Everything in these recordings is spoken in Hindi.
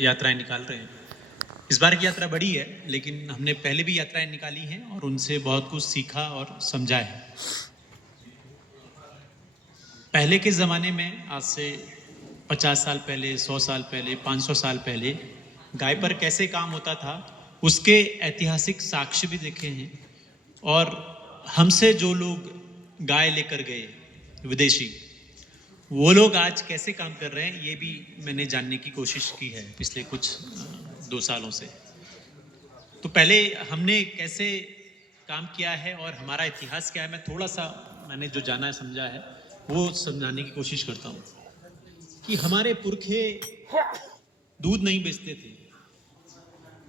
यात्राएं निकाल रहे हैं। इस बार की यात्रा बड़ी है, लेकिन हमने पहले भी यात्राएं निकाली हैं और उनसे बहुत कुछ सीखा और समझा है। पहले के ज़माने में, आज से 50 साल पहले, 100 साल पहले, 500 साल पहले गाय पर कैसे काम होता था, उसके ऐतिहासिक साक्ष्य भी देखे हैं। और हमसे जो लोग गाय लेकर गए विदेशी, वो लोग आज कैसे काम कर रहे हैं, ये भी मैंने जानने की कोशिश की है पिछले कुछ 2 सालों से। तो पहले हमने कैसे काम किया है और हमारा इतिहास क्या है, मैं थोड़ा सा मैंने जो जाना है समझा है वो समझाने की कोशिश करता हूँ। कि हमारे पुरखे दूध नहीं बेचते थे,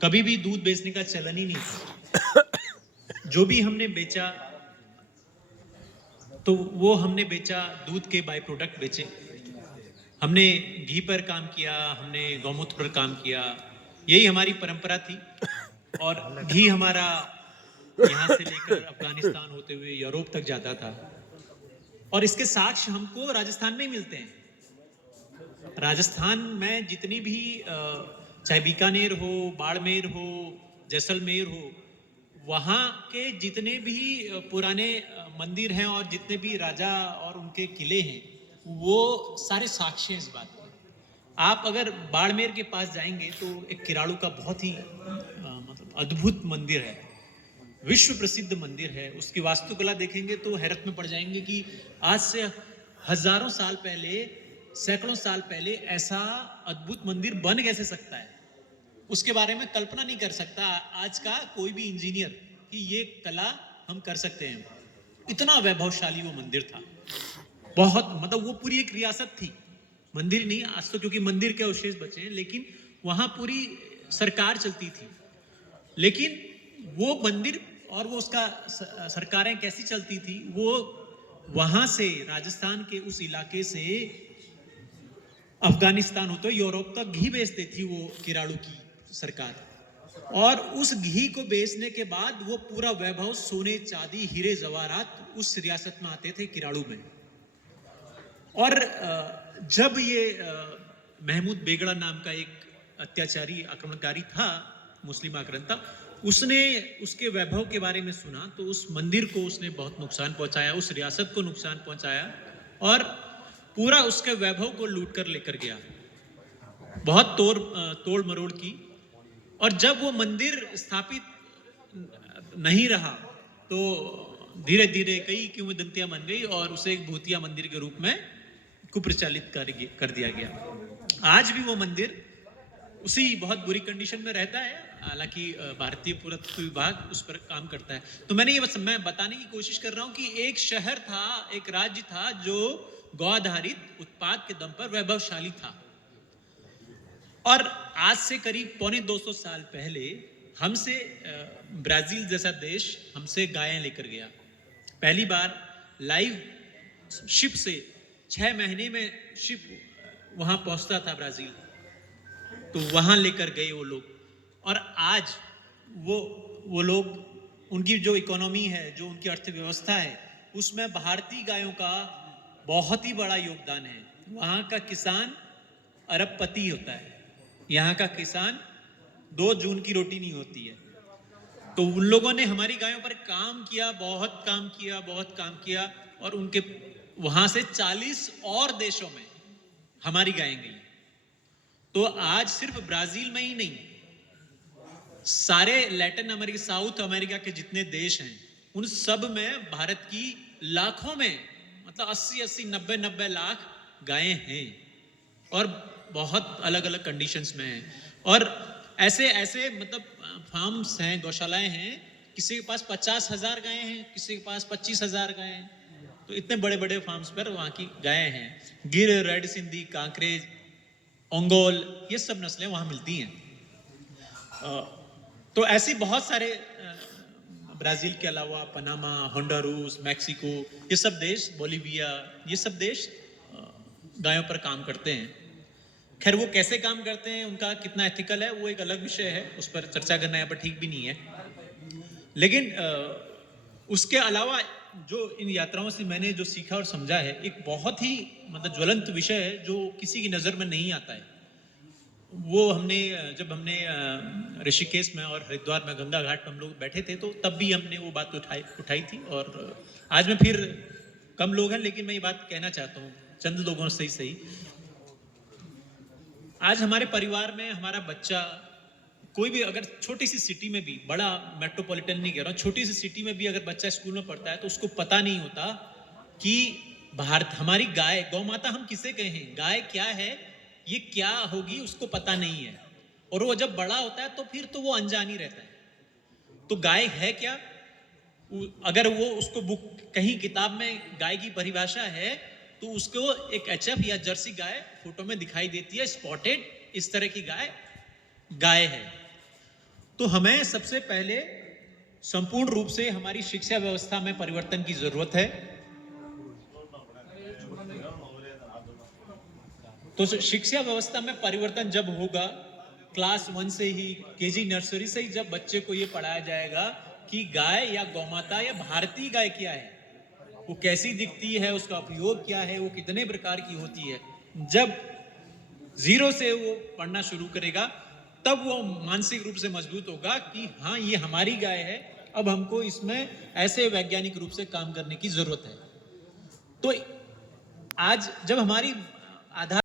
कभी भी दूध बेचने का चलन ही नहीं था। जो भी हमने बेचा तो वो हमने बेचा दूध के बाय प्रोडक्ट बेचे। हमने घी पर काम किया, हमने गौमूत्र पर काम किया, यही हमारी परंपरा थी। और घी हमारा यहाँ से लेकर अफगानिस्तान होते हुए यूरोप तक जाता था। और इसके साक्ष्य हमको राजस्थान में ही मिलते हैं। राजस्थान में जितनी भी चाहे बीकानेर हो, बाड़मेर हो, जैसलमेर हो, वहाँ के जितने भी पुराने मंदिर हैं और जितने भी राजा और उनके किले हैं, वो सारे साक्ष्य हैं इस बात के। आप अगर बाड़मेर के पास जाएंगे तो एक किराड़ू का बहुत ही मतलब अद्भुत मंदिर है, विश्व प्रसिद्ध मंदिर है। उसकी वास्तुकला देखेंगे तो हैरत में पड़ जाएंगे कि आज से हजारों साल पहले, सैकड़ों साल पहले ऐसा अद्भुत मंदिर बन कैसे सकता है, उसके बारे में कल्पना नहीं कर सकता आज का कोई भी इंजीनियर कि ये कला हम कर सकते हैं। इतना वैभवशाली वो मंदिर था, बहुत मतलब वो पूरी एक रियासत थी। मंदिर नहीं आज तो, क्योंकि मंदिर के अवशेष बचे हैं, लेकिन वहां पूरी सरकार चलती थी। लेकिन वो मंदिर और वो उसका सरकारें कैसी चलती थी, वो वहां से राजस्थान के उस इलाके से अफगानिस्तान होते यूरोप तक घी बेचती थी वो किराड़ू की सरकार। और उस घी को बेचने के बाद वो पूरा वैभव, सोने चांदी हीरे जवाहरात उस रियासत में आते थे किराड़ू में। और जब ये महमूद बेगड़ा नाम का एक अत्याचारी आक्रमणकारी था, मुस्लिम आक्रांता, उसने उसके वैभव के बारे में सुना तो उस मंदिर को उसने बहुत नुकसान पहुंचाया, उस रियासत को नुकसान पहुंचाया और पूरा उसके वैभव को लूट कर लेकर गया, बहुत तोड़ मरोड़ की। और जब वो मंदिर स्थापित नहीं रहा तो धीरे धीरे कई किंवदंतियां बन गई और उसे एक भूतिया मंदिर के रूप में कुप्रचलित कर दिया गया। आज भी वो मंदिर उसी बहुत बुरी कंडीशन में रहता है, हालांकि भारतीय पुरातत्व विभाग उस पर काम करता है। तो मैं बताने की कोशिश कर रहा हूं कि एक शहर था, एक राज्य था जो गौ आधारित उत्पाद के दम पर वैभवशाली था। और आज से करीब 250 साल पहले हमसे ब्राजील जैसा देश हमसे गायें लेकर गया। पहली बार लाइव शिप से 6 महीने में शिप वहां पहुंचता था ब्राजील, तो वहां लेकर गए वो लोग। और आज वो लोग, उनकी जो इकोनॉमी है, जो उनकी अर्थव्यवस्था है, उसमें भारतीय गायों का बहुत ही बड़ा योगदान है। वहां का किसान अरबपति होता है, यहाँ का किसान 2 जून की रोटी नहीं होती है। तो उन लोगों ने हमारी गायों पर काम किया, बहुत काम किया और उनके वहां से 40 और देशों में हमारी गायें गई। तो आज सिर्फ ब्राजील में ही नहीं, सारे लैटिन अमेरिका, साउथ अमेरिका के जितने देश हैं, उन सब में भारत की लाखों में, मतलब 80-80, 90-90 लाख गायें हैं और बहुत अलग अलग कंडीशंस में हैं। और ऐसे मतलब फार्म्स हैं, गौशालाएं हैं, किसी के पास 50,000 गायें हैं, किसी के पास 25,000 गायें हैं। तो इतने बड़े बड़े फार्म्स पर वहाँ की गायें हैं। गिर, रेड सिंधी, कांकरेज, ओंगोल, ये सब नस्लें वहाँ मिलती हैं। तो ऐसी बहुत सारे, ब्राजील के अलावा पनामा, होंडुरास, मैक्सिको, ये सब देश, बोलिविया, ये सब देश गायों पर काम करते हैं। खैर वो कैसे काम करते हैं, उनका कितना एथिकल है, वो एक अलग विषय है, उस पर चर्चा करना यहाँ पर ठीक भी नहीं है। लेकिन उसके अलावा जो इन यात्राओं से मैंने जो सीखा और समझा है, एक बहुत ही मतलब ज्वलंत विषय है जो किसी की नज़र में नहीं आता है। वो हमने जब हमने ऋषिकेश में और हरिद्वार में गंगा घाट में हम लोग बैठे थे, तो तब भी हमने वो बात उठाई थी। और आज में फिर कम लोग हैं, लेकिन मैं ये बात कहना चाहता हूँ चंद लोगों से सही। आज हमारे परिवार में हमारा बच्चा कोई भी अगर छोटी सी सिटी में भी, बड़ा मेट्रोपॉलिटन नहीं कह रहा हूँ, छोटी सी सिटी में भी अगर बच्चा स्कूल में पढ़ता है तो उसको पता नहीं होता कि भारत, हमारी गाय, गौ माता हम किसे कहें, गाय क्या है, ये क्या होगी, उसको पता नहीं है। और वो जब बड़ा होता है तो फिर तो वो अनजान ही रहता है। तो गाय है क्या, अगर वो उसको बुक कहीं किताब में गाय की परिभाषा है तो उसको एक एचएफ या जर्सी गाय फोटो में दिखाई देती है, स्पॉटेड, इस तरह की गाय गाय है। तो हमें सबसे पहले संपूर्ण रूप से हमारी शिक्षा व्यवस्था में परिवर्तन की जरूरत है। तो शिक्षा व्यवस्था में परिवर्तन जब होगा, क्लास 1 से ही, केजी नर्सरी से ही जब बच्चे को ये पढ़ाया जाएगा कि गाय या गौमाता या भारतीय गाय क्या है, वो कैसी दिखती है, उसका उपयोग क्या है, वो कितने प्रकार की होती है, जब 0 से वो पढ़ना शुरू करेगा, तब वो मानसिक रूप से मजबूत होगा कि हाँ, ये हमारी गाय है, अब हमको इसमें ऐसे वैज्ञानिक रूप से काम करने की जरूरत है। तो आज जब हमारी आधार